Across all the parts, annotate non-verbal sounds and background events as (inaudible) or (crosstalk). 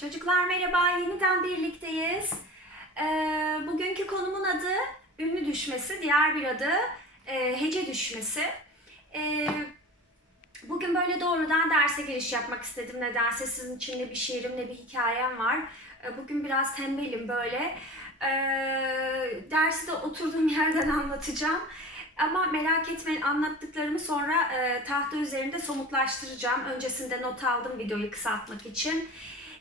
Çocuklar merhaba, yeniden birlikteyiz. Ee, bugünkü konumun adı ünlü düşmesi, diğer bir adı e, hece düşmesi. Ee, bugün böyle doğrudan derse giriş yapmak istedim. Nedense sizin için ne bir şiirim ne bir hikayem var. Ee, bugün biraz tembelim böyle. Ee, dersi de oturduğum (laughs) yerden anlatacağım. Ama merak etmeyin anlattıklarımı sonra e, tahta üzerinde somutlaştıracağım. Öncesinde not aldım videoyu kısaltmak için.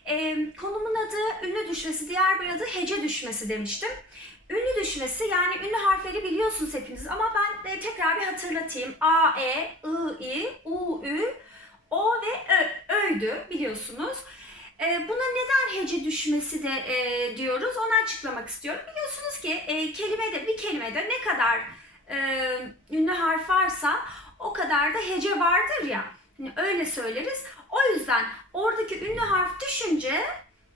E, konumun adı ünlü düşmesi, diğer bir adı hece düşmesi demiştim. Ünlü düşmesi yani ünlü harfleri biliyorsunuz hepiniz ama ben e, tekrar bir hatırlatayım. A, E, I, I, U, Ü, O ve Ö, Ö'ydü biliyorsunuz. E, buna neden hece düşmesi de e, diyoruz onu açıklamak istiyorum. Biliyorsunuz ki e, kelimede bir kelimede ne kadar e, ünlü harf varsa o kadar da hece vardır ya. Hani öyle söyleriz. O yüzden oradaki ünlü harf düşünce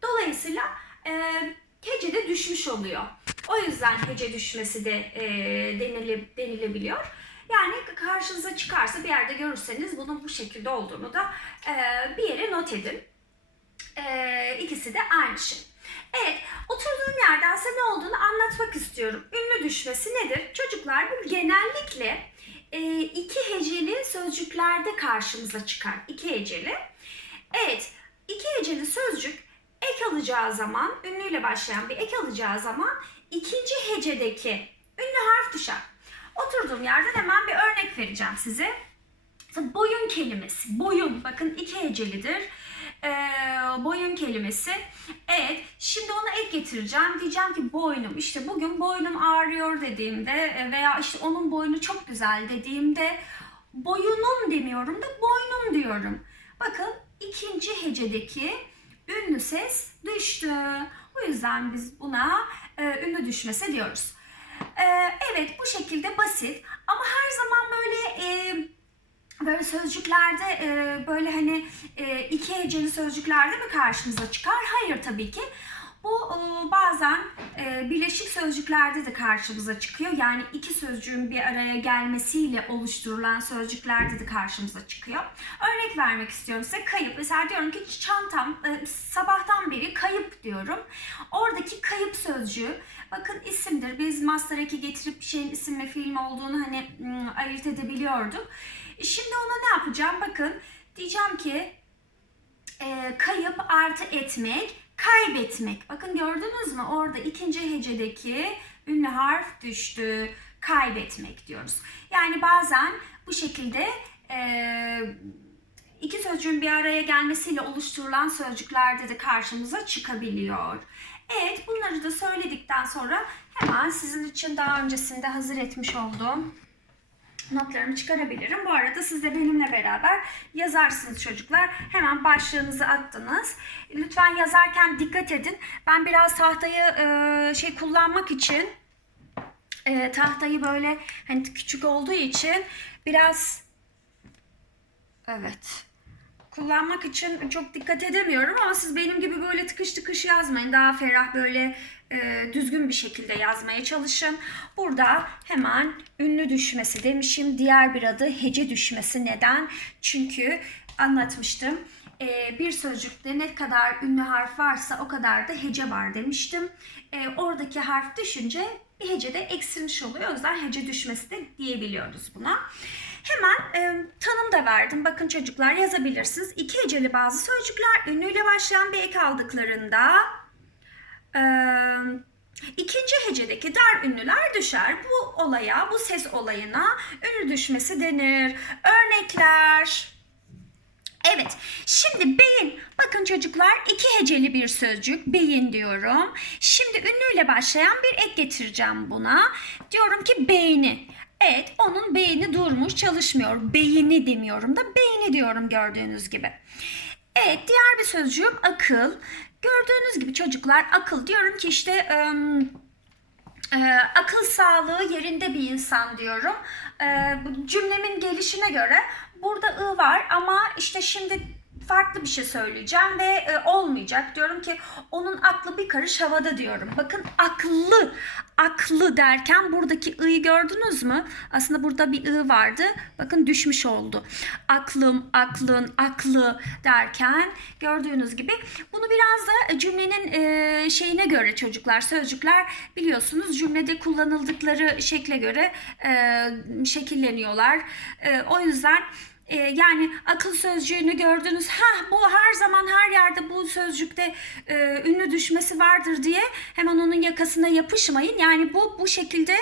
dolayısıyla e, hece de düşmüş oluyor. O yüzden hece düşmesi de e, denile, denilebiliyor. Yani karşınıza çıkarsa bir yerde görürseniz bunun bu şekilde olduğunu da e, bir yere not edin. E, ikisi de aynı şey. Evet, oturduğum yerden size ne olduğunu anlatmak istiyorum. Ünlü düşmesi nedir? Çocuklar bu genellikle e, iki heceli sözcüklerde karşımıza çıkar. İki heceli. Evet, iki heceli sözcük ek alacağı zaman, ünlüyle başlayan bir ek alacağı zaman ikinci hecedeki ünlü harf düşer. Oturduğum yerden hemen bir örnek vereceğim size. Boyun kelimesi. Boyun, bakın iki hecelidir. Ee, boyun kelimesi. Evet, şimdi ona ek getireceğim. Diyeceğim ki boynum, işte bugün boynum ağrıyor dediğimde e, veya işte onun boynu çok güzel dediğimde boyunum demiyorum da boynum diyorum. Bakın ikinci hecedeki ünlü ses düştü. O yüzden biz buna e, ünlü düşmesi diyoruz. E, evet bu şekilde basit ama her zaman böyle e, böyle sözcüklerde e, böyle hani e, iki heceli sözcüklerde mi karşımıza çıkar? Hayır tabii ki. Bu e, bazen e, birleşik sözcüklerde de karşımıza çıkıyor. Yani iki sözcüğün bir araya gelmesiyle oluşturulan sözcüklerde de karşımıza çıkıyor. Örnek vermek istiyorum size. Kayıp. Mesela diyorum ki çantam e, sabahtan beri kayıp diyorum. Oradaki kayıp sözcüğü bakın isimdir. Biz Master 2 getirip bir şeyin isim ve fiil olduğunu hani ayırt edebiliyorduk. E, Şimdi ona ne yapacağım? Bakın diyeceğim ki e, kayıp artı etmek, kaybetmek. Bakın gördünüz mü? Orada ikinci hecedeki ünlü harf düştü. Kaybetmek diyoruz. Yani bazen bu şekilde e, iki sözcüğün bir araya gelmesiyle oluşturulan sözcüklerde de karşımıza çıkabiliyor. Evet bunları da söyledikten sonra hemen sizin için daha öncesinde hazır etmiş olduğum notlarımı çıkarabilirim. Bu arada siz de benimle beraber yazarsınız çocuklar. Hemen başlığınızı attınız. Lütfen yazarken dikkat edin. Ben biraz tahtayı e, şey kullanmak için e, tahtayı böyle hani küçük olduğu için biraz evet kullanmak için çok dikkat edemiyorum ama siz benim gibi böyle tıkış tıkış yazmayın. Daha ferah böyle e, düzgün bir şekilde yazmaya çalışın. Burada hemen ünlü düşmesi demişim. Diğer bir adı hece düşmesi. Neden? Çünkü anlatmıştım. E, bir sözcükte ne kadar ünlü harf varsa o kadar da hece var demiştim. E, oradaki harf düşünce hece de eksilmiş oluyor. O yüzden hece düşmesi de diyebiliyoruz buna. Hemen e, tanım da verdim. Bakın çocuklar yazabilirsiniz. İki heceli bazı sözcükler ünlüyle başlayan bir ek aldıklarında e, ikinci hecedeki dar ünlüler düşer. Bu olaya, bu ses olayına ünlü düşmesi denir. Örnekler. Evet, şimdi beyin. Bakın çocuklar iki heceli bir sözcük. Beyin diyorum. Şimdi ünlüyle başlayan bir ek getireceğim buna. Diyorum ki beyni. Evet, onun beyni durmuş, çalışmıyor. Beyni demiyorum da beyni diyorum gördüğünüz gibi. Evet, diğer bir sözcüğüm akıl. Gördüğünüz gibi çocuklar akıl diyorum ki işte ım, e, akıl sağlığı yerinde bir insan diyorum. E, bu cümlemin gelişine göre burada ı var ama işte şimdi farklı bir şey söyleyeceğim ve e, olmayacak. Diyorum ki onun aklı bir karış havada diyorum. Bakın aklı, aklı derken buradaki i'yi gördünüz mü? Aslında burada bir i vardı. Bakın düşmüş oldu. Aklım, aklın, aklı derken gördüğünüz gibi bunu biraz da cümlenin e, şeyine göre çocuklar, sözcükler biliyorsunuz cümlede kullanıldıkları şekle göre e, şekilleniyorlar. E, o yüzden e, yani akıl sözcüğünü gördünüz. Ha bu her zaman her yerde bu sözcükte e, ünlü düşmesi vardır diye hemen onun yakasına yapışmayın. Yani bu bu şekilde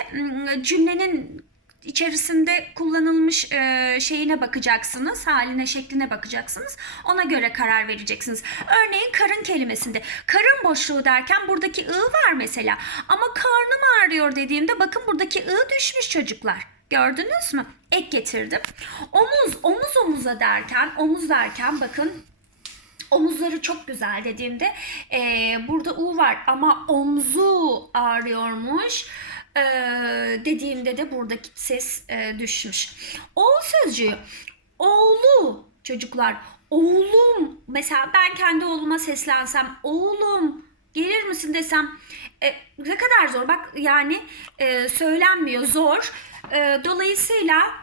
cümlenin içerisinde kullanılmış e, şeyine bakacaksınız, haline, şekline bakacaksınız. Ona göre karar vereceksiniz. Örneğin karın kelimesinde karın boşluğu derken buradaki ı var mesela. Ama karnım ağrıyor dediğimde bakın buradaki ı düşmüş çocuklar. Gördünüz mü? Ek getirdim. Omuz, omuz omuza derken, omuz derken bakın omuzları çok güzel dediğimde e, burada u var ama omzu ağrıyormuş e, dediğimde de buradaki ses e, düşmüş. Oğul sözcüğü oğlu çocuklar oğlum mesela ben kendi oğluma seslensem oğlum gelir misin desem e, ne kadar zor bak yani e, söylenmiyor zor e, dolayısıyla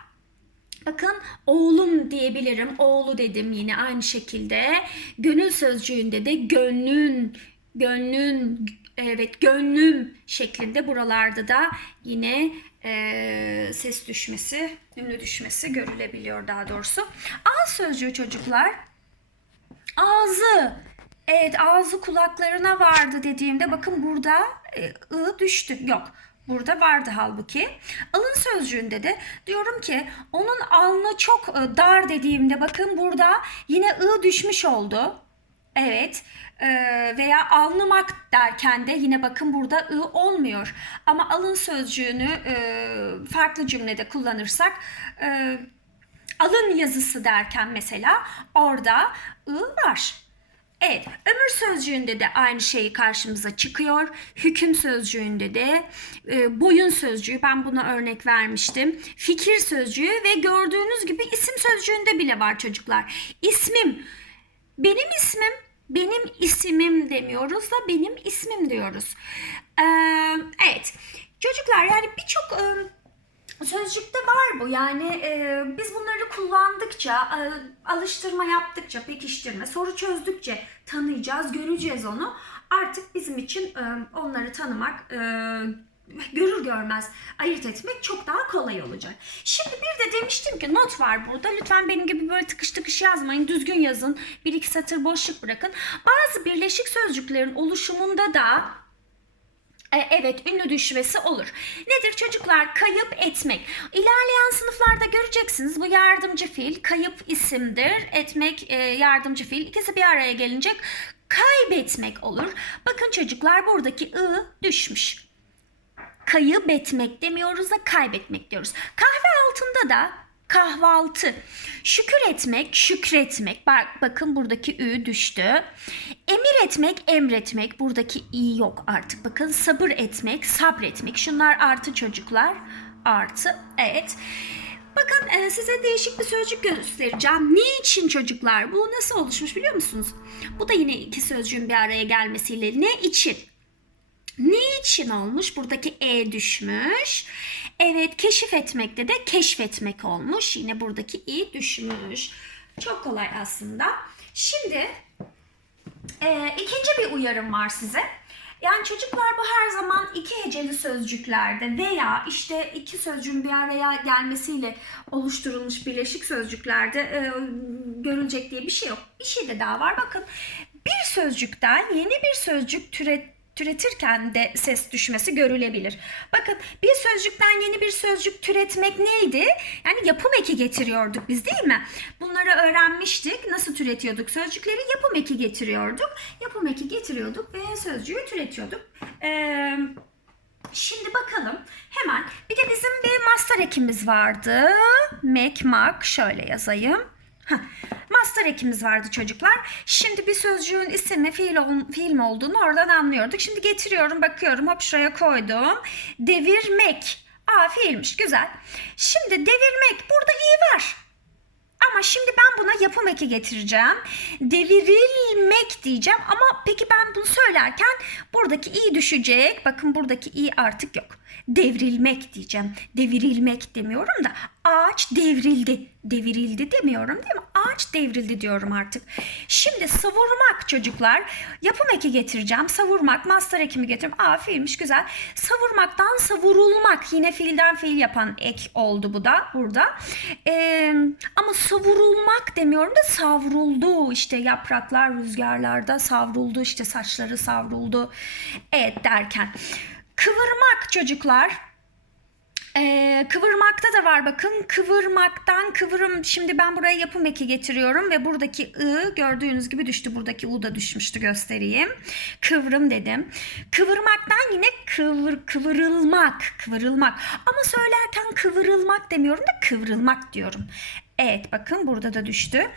Bakın oğlum diyebilirim. Oğlu dedim yine aynı şekilde. Gönül sözcüğünde de gönlün, gönlün, evet gönlüm şeklinde buralarda da yine e, ses düşmesi, ünlü düşmesi görülebiliyor daha doğrusu. Ağız sözcüğü çocuklar. Ağzı. Evet ağzı kulaklarına vardı dediğimde bakın burada e, ı düştü. Yok. Burada vardı halbuki. Alın sözcüğünde de diyorum ki onun alnı çok e, dar dediğimde bakın burada yine ı düşmüş oldu. Evet e, veya alnımak derken de yine bakın burada ı olmuyor. Ama alın sözcüğünü e, farklı cümlede kullanırsak alın yazısı derken mesela orada ı var. Evet, ömür sözcüğünde de aynı şeyi karşımıza çıkıyor. Hüküm sözcüğünde de e, boyun sözcüğü, ben buna örnek vermiştim. Fikir sözcüğü ve gördüğünüz gibi isim sözcüğünde bile var çocuklar. İsmim, benim ismim, benim isimim demiyoruz da benim ismim diyoruz. Ee, evet, çocuklar yani birçok... Sözcükte var bu yani e, biz bunları kullandıkça, e, alıştırma yaptıkça, pekiştirme, soru çözdükçe tanıyacağız, göreceğiz onu. Artık bizim için e, onları tanımak, e, görür görmez ayırt etmek çok daha kolay olacak. Şimdi bir de demiştim ki not var burada. Lütfen benim gibi böyle tıkış tıkış yazmayın. Düzgün yazın. Bir iki satır boşluk bırakın. Bazı birleşik sözcüklerin oluşumunda da Evet, ünlü düşmesi olur. Nedir çocuklar? Kayıp etmek. İlerleyen sınıflarda göreceksiniz bu yardımcı fiil kayıp isimdir. Etmek e, yardımcı fiil. İkisi bir araya gelince kaybetmek olur. Bakın çocuklar buradaki ı düşmüş. Kayıp etmek demiyoruz da kaybetmek diyoruz. Kahve altında da kahvaltı. Şükür etmek, şükretmek. Bak, bakın buradaki ü düştü. Emir etmek, emretmek. Buradaki i yok artık. Bakın sabır etmek, sabretmek. Şunlar artı çocuklar. Artı. Evet. Bakın e, size değişik bir sözcük göstereceğim. Niçin çocuklar? Bu nasıl oluşmuş biliyor musunuz? Bu da yine iki sözcüğün bir araya gelmesiyle. Ne için? Niçin olmuş? Buradaki e düşmüş. Evet keşif etmekte de keşfetmek olmuş. Yine buradaki i düşmüş. Çok kolay aslında. Şimdi e, ikinci bir uyarım var size. Yani çocuklar bu her zaman iki heceli sözcüklerde veya işte iki sözcüğün bir araya gelmesiyle oluşturulmuş birleşik sözcüklerde e, görülecek diye bir şey yok. Bir şey de daha var. Bakın bir sözcükten yeni bir sözcük türet türetirken de ses düşmesi görülebilir. Bakın bir sözcükten yeni bir sözcük türetmek neydi? Yani yapım eki getiriyorduk biz değil mi? Bunları öğrenmiştik. Nasıl türetiyorduk sözcükleri? Yapım eki getiriyorduk. Yapım eki getiriyorduk ve sözcüğü türetiyorduk. Eee... Şimdi bakalım hemen bir de bizim bir master ekimiz vardı. Mek, mak şöyle yazayım. Heh. Master ekimiz vardı çocuklar. Şimdi bir sözcüğün ismi fiil, ol, fiil mi olduğunu oradan anlıyorduk. Şimdi getiriyorum bakıyorum hop şuraya koydum. Devirmek. Aa fiilmiş güzel. Şimdi devirmek burada i var. Ama şimdi ben buna yapım eki getireceğim. Devirilmek diyeceğim ama peki ben bunu söylerken buradaki i düşecek. Bakın buradaki i artık yok. Devrilmek diyeceğim. Devirilmek demiyorum da ağaç devrildi. Devirildi demiyorum değil mi? Ağaç devrildi diyorum artık. Şimdi savurmak çocuklar. Yapım eki getireceğim. Savurmak, master ekimi getiriyorum. Aa fiilmiş güzel. Savurmaktan savurulmak. Yine fiilden fiil yapan ek oldu bu da burada. Ee, ama savurulmak demiyorum da savruldu. İşte yapraklar rüzgarlarda savruldu. işte saçları savruldu. Evet derken. Kıvırmak çocuklar. Ee, kıvırmakta da var bakın. Kıvırmaktan kıvırım. Şimdi ben buraya yapım eki getiriyorum ve buradaki ı gördüğünüz gibi düştü. Buradaki u da düşmüştü göstereyim. Kıvrım dedim. Kıvırmaktan yine kıvır kıvırılmak kıvırılmak. Ama söylerken kıvırılmak demiyorum da kıvrılmak diyorum. Evet bakın burada da düştü.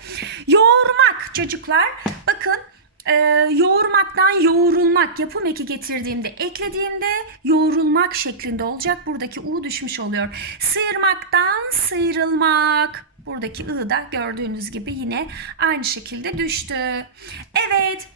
Yoğurmak çocuklar. Bakın e, yoğurmaktan yoğrulmak yapım eki getirdiğimde eklediğimde yoğrulmak şeklinde olacak. Buradaki u düşmüş oluyor. Sıyırmaktan sıyrılmak. Buradaki ı da gördüğünüz gibi yine aynı şekilde düştü. Evet.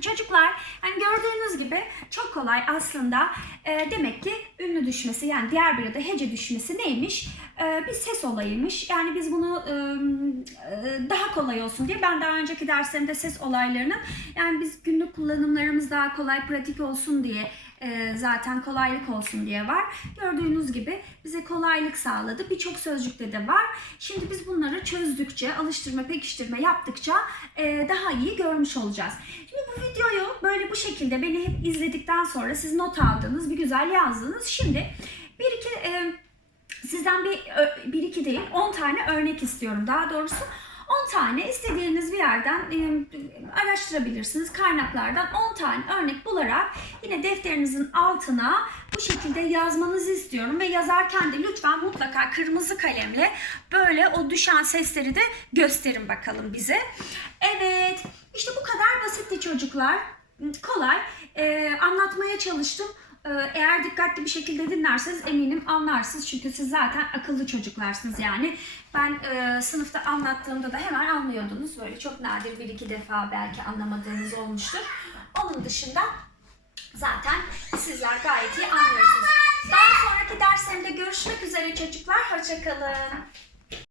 Çocuklar hani gördüğünüz gibi çok kolay aslında E, demek ki ünlü düşmesi yani diğer bir adı hece düşmesi neymiş? E, bir ses olayıymış. Yani biz bunu e, e, daha kolay olsun diye ben daha önceki derslerimde ses olaylarını yani biz günlük kullanımlarımız daha kolay pratik olsun diye e, zaten kolaylık olsun diye var. Gördüğünüz gibi bize kolaylık sağladı. Birçok sözcükte de var. Şimdi biz bunları çözdükçe, alıştırma, pekiştirme yaptıkça e, daha iyi görmüş olacağız. Şimdi bu videoyu böyle bu şekilde beni hep izledikten sonra siz not aldınız, bir güzel yazdınız. Şimdi bir iki e, sizden bir, bir iki değil 10 tane örnek istiyorum daha doğrusu. 10 tane istediğiniz bir yerden e, araştırabilirsiniz. Kaynaklardan 10 tane örnek bularak yine defterinizin altına bu şekilde yazmanızı istiyorum. Ve yazarken de lütfen mutlaka kırmızı kalemle böyle o düşen sesleri de gösterin bakalım bize. Evet işte bu kadar basitti çocuklar. Kolay. E, anlatmaya çalıştım. Ee, Eğer dikkatli bir şekilde dinlerseniz eminim anlarsınız. Çünkü siz zaten akıllı çocuklarsınız yani. Ben e, sınıfta anlattığımda da hemen anlıyordunuz. Böyle çok nadir bir iki defa belki anlamadığınız olmuştur. Onun dışında zaten sizler gayet iyi anlıyorsunuz. Daha sonraki derslerimde görüşmek üzere çocuklar. Hoşçakalın.